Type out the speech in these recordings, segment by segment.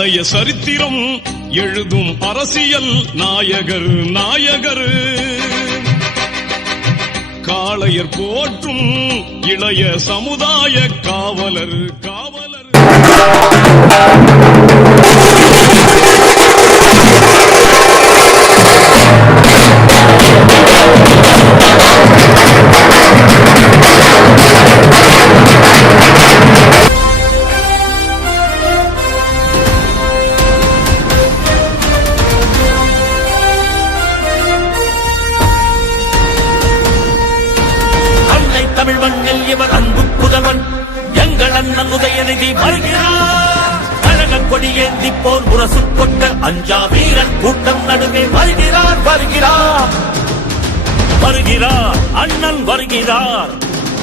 பழைய சரித்திரம் எழுதும் அரசியல் நாயகர் நாயகர் காளையர் போற்றும் இளைய சமுதாய காவலர் காவலர் தமிழ் மண்ணில் இவர் அன்பு புதல்வன் எங்கள் அண்ணன் உதயநிதி வருகிறார். கழக கொடியேந்தி போர் முரசு கொண்ட அஞ்சா வீரன் கூட்டம் நடுவே வருகிறார் வருகிறார் வருகிறார் அண்ணன் வருகிறார்.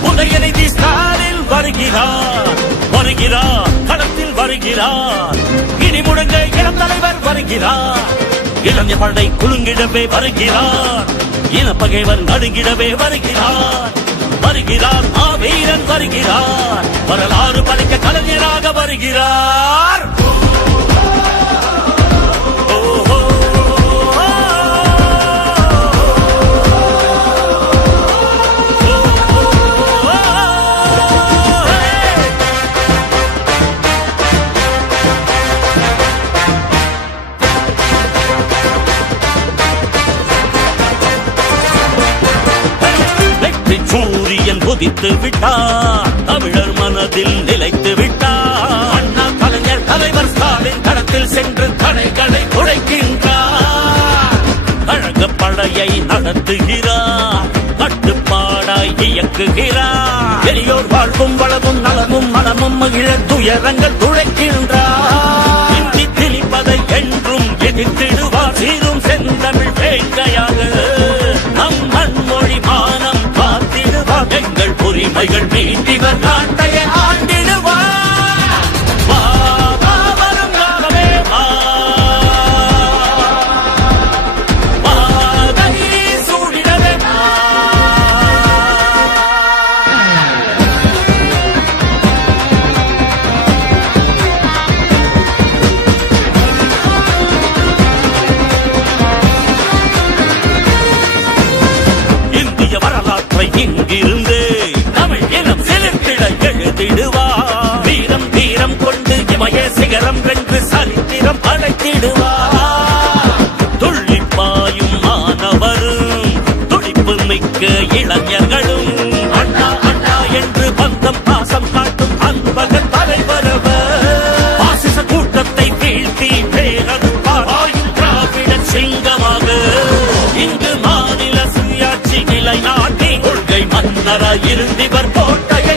உதயநிதி ஸ்டாலின் வருகிறார் வருகிறார் களத்தில் வருகிறார். இனி முழங்க இளம் தலைவர் வருகிறார். இளைஞர் படை குலுங்கிடவே வருகிறார். இனப்பகைவர் நடுங்கிடவே வருகிறார் வருகிறார். வீரன் வருகிறார். வரலாறு படைக்க கலைஞராக வருகிறார். சூரியன் உதித்து விட்டார். தமிழர் மனதில் நிலைத்து விட்டார். அண்ணா கலைஞர் தலைவர் ஸ்டாலின் களத்தில் சென்று தடைகளை குறைக்கின்றார். கழக படையை நடத்துகிறார். கட்டுப்பாடாய் இயக்குகிறார். எளியோர் வாழ்வும் வளமும் நலமும் மனமும் மகிழ துயரங்கள் துளைக்கின்றார். இந்தி திணிப்பதை என்றும் எதிர்த்திடுவார். சீரும் செந்தமிழ் வேங்கையாக நம் மண்மொழி மானம் எங்கள் உரிமைகள் மீண்டிவர் நாட்டையை ஆண்டிடுவார். வரும் காலமே சூடிடவே இந்திய வரலாற்றை இங்கிருந்து வீரம் தீரம் கொண்டு இமய சிகரம் வென்று சரித்திரம் படைத்திடுவார். துள்ளிப்பாயும் மாணவரும் துடிப்பு மிக்க இளைஞர்களும் அண்ணா அண்ணா என்று பந்தம் பாசம் காட்டும் அன்பக தலைவரவர். பாசிச கூட்டத்தை வீழ்த்தி பேரதும் திராவிட சிங்கமாக இங்கு மாநில சுயாட்சி நிலைநாட்டி கொள்கை மன்னராய் இருந்திவர் கோட்டையை